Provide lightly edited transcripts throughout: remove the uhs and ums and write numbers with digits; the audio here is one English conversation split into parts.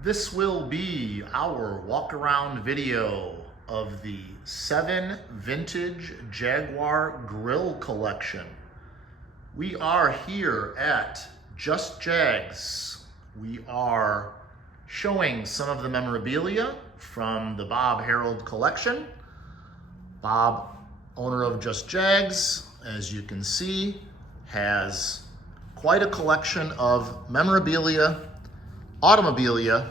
This will be our walk around video of the 7 Vintage Jaguar Grill collection. We are here at Just Jags. We are showing some of the memorabilia from the Bob Harold collection. Bob, owner of Just Jags, as you can see, has quite a collection of memorabilia, automobilia,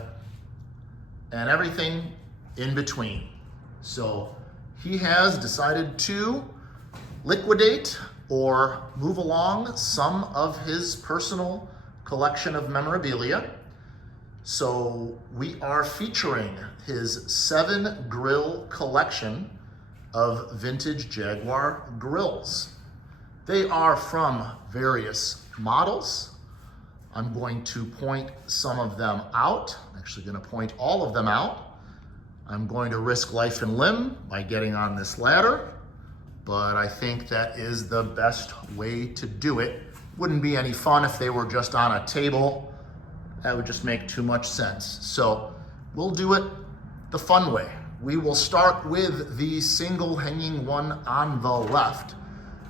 and everything in between. So he has decided to liquidate or move along some of his personal collection of memorabilia. So we are featuring his 7 grill collection of vintage Jaguar grills. They are from various models. I'm going to point some of them out. I'm actually going to point all of them out. I'm going to risk life and limb by getting on this ladder, but I think that is the best way to do it. Wouldn't be any fun if they were just on a table. That would just make too much sense. So we'll do it the fun way. We will start with the single hanging one on the left,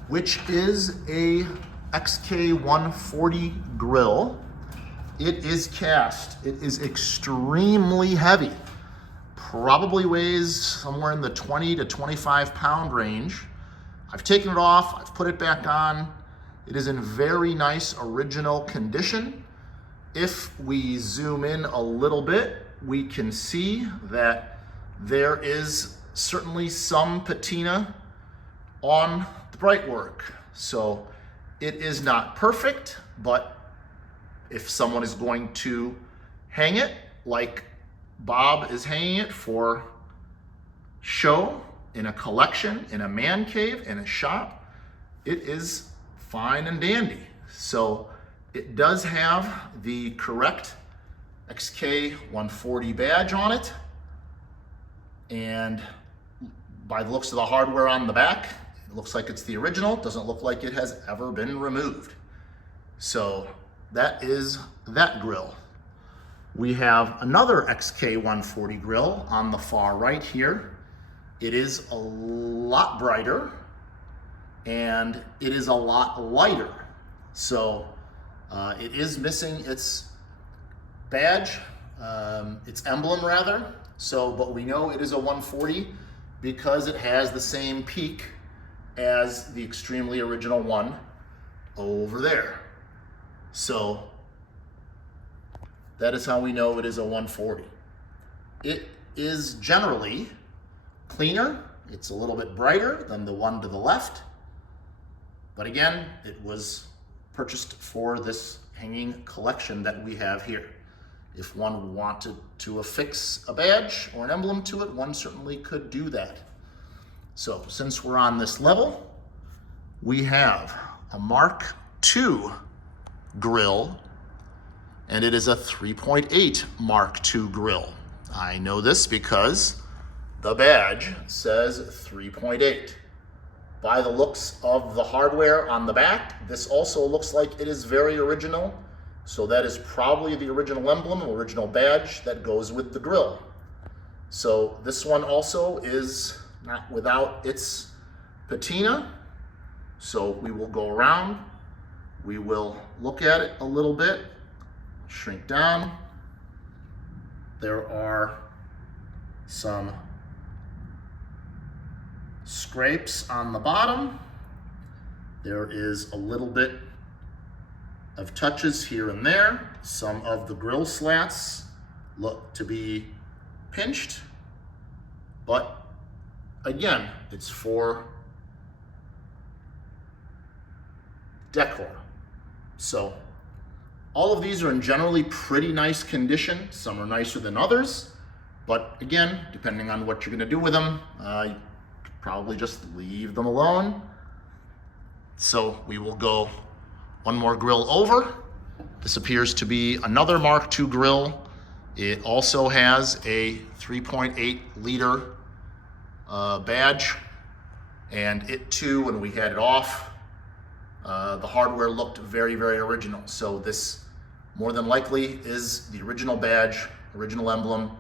which is a XK140 grill. It is cast. It is extremely heavy. Probably weighs somewhere in the 20 to 25 pound range. I've taken it off, I've put it back on. It is in very nice original condition. If we zoom in a little bit, we can see that there is certainly some patina on the brightwork. So it is not perfect, but if someone is going to hang it like Bob is hanging it for show in a collection, in a man cave, in a shop, it is fine and dandy. So it does have the correct XK140 badge on it. And by the looks of the hardware on the back, it looks like it's the original. It doesn't look like it has ever been removed. So that is that grill. We have another XK140 grill on the far right here. It is a lot brighter and it is a lot lighter. So it is missing its badge, its emblem rather. So, but we know it is a 140 because it has the same peak as the extremely original one over there. So that is how we know it is a 140. It is generally cleaner. It's a little bit brighter than the one to the left. But again, it was purchased for this hanging collection that we have here. If one wanted to affix a badge or an emblem to it, one certainly could do that. So since we're on this level, we have a Mark II grill, and it is a 3.8 Mark II grill. I know this because the badge says 3.8. By the looks of the hardware on the back, this also looks like it is very original. So that is probably the original emblem, original badge that goes with the grill. So this one also is not without its patina. So we will go around, we will look at it a little bit, shrink down. There are some scrapes on the bottom. There is a little bit of touches here and there. Some of the grill slats look to be pinched, but again, it's for decor. So all of these are in generally pretty nice condition. Some are nicer than others, but again, depending on what you're gonna do with them, you probably just leave them alone. So we will go one more grill over. This appears to be another Mark II grill. It also has a 3.8 liter badge, and it too, when we had it off, the hardware looked very, very original. So this more than likely is the original badge, original emblem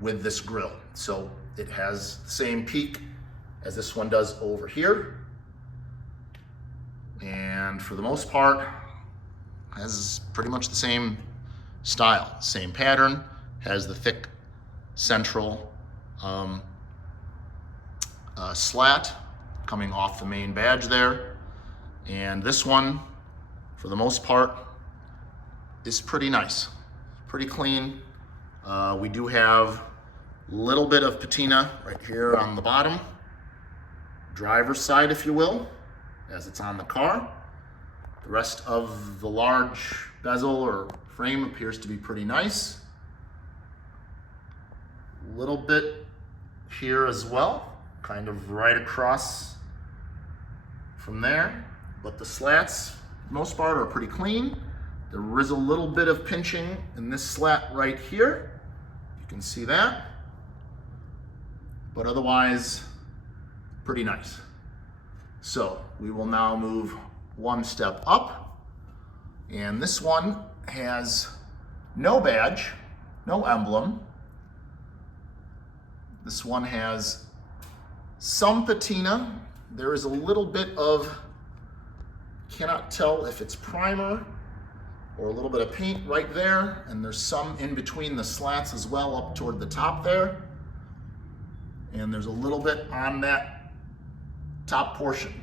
with this grill. So it has the same peak as this one does over here. And for the most part, has pretty much the same style, same pattern, has the thick central slat coming off the main badge there. And this one, for the most part, is pretty nice, pretty clean. We do have a little bit of patina right here on the bottom, driver's side, if you will, as it's on the car. The rest of the large bezel or frame appears to be pretty nice. A little bit here as well, kind of right across from there. But the slats, for the most part, are pretty clean. There is a little bit of pinching in this slat right here. You can see that. But otherwise, pretty nice. So we will now move one step up. And this one has no badge, no emblem. This one has some patina. There is a little bit of, cannot tell if it's primer or a little bit of paint right there. And there's some in between the slats as well up toward the top there. And there's a little bit on that top portion.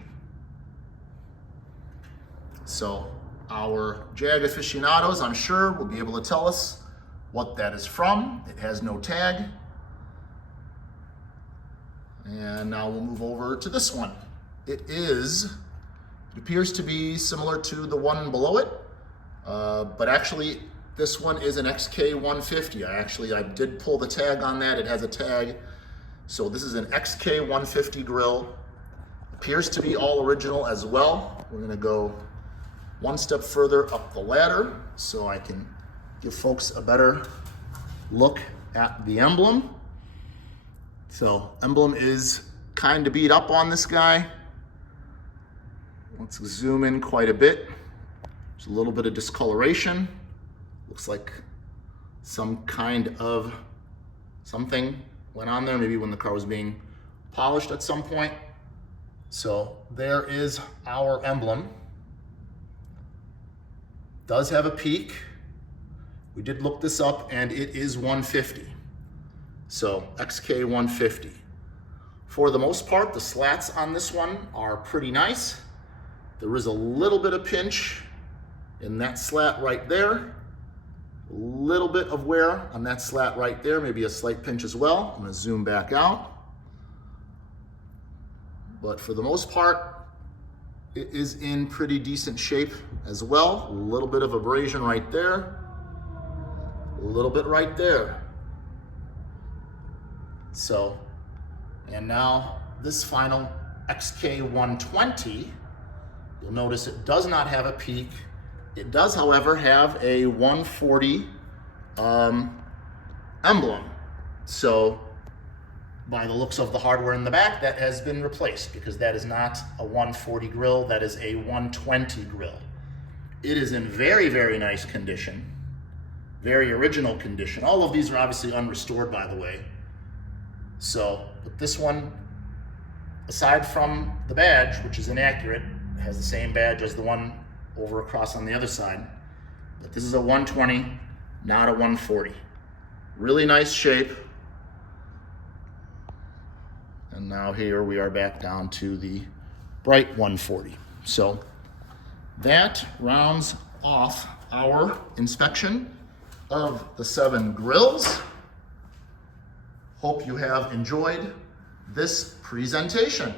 So our Jag aficionados, I'm sure, will be able to tell us what that is from. It has no tag. And now we'll move over to this one. It appears to be similar to the one below it, but actually this one is an XK150. I did pull the tag on that. It has a tag. So this is an XK150 grill. Appears to be all original as well. We're gonna go one step further up the ladder so I can give folks a better look at the emblem. So emblem is kind of beat up on this guy. Let's zoom in quite a bit. There's a little bit of discoloration. Looks like some kind of something went on there, maybe when the car was being polished at some point. So there is our emblem. Does have a peak. We did look this up and it is 150. So XK150. For the most part, the slats on this one are pretty nice. There is a little bit of pinch in that slat right there. A little bit of wear on that slat right there, maybe a slight pinch as well. I'm gonna zoom back out. But for the most part, it is in pretty decent shape as well. A little bit of abrasion right there. A little bit right there. So, and now this final XK120, you'll notice it does not have a peak. It does, however, have a 140 emblem. So, by the looks of the hardware in the back, that has been replaced because that is not a 140 grill, that is a 120 grill. It is in very, very nice condition, very original condition. All of these are obviously unrestored, by the way. So, but this one, aside from the badge, which is inaccurate, it has the same badge as the one over across on the other side, but this is a 120, not a 140. Really nice shape. And now here we are back down to the bright 140. So that rounds off our inspection of the 7 grills. Hope you have enjoyed this presentation.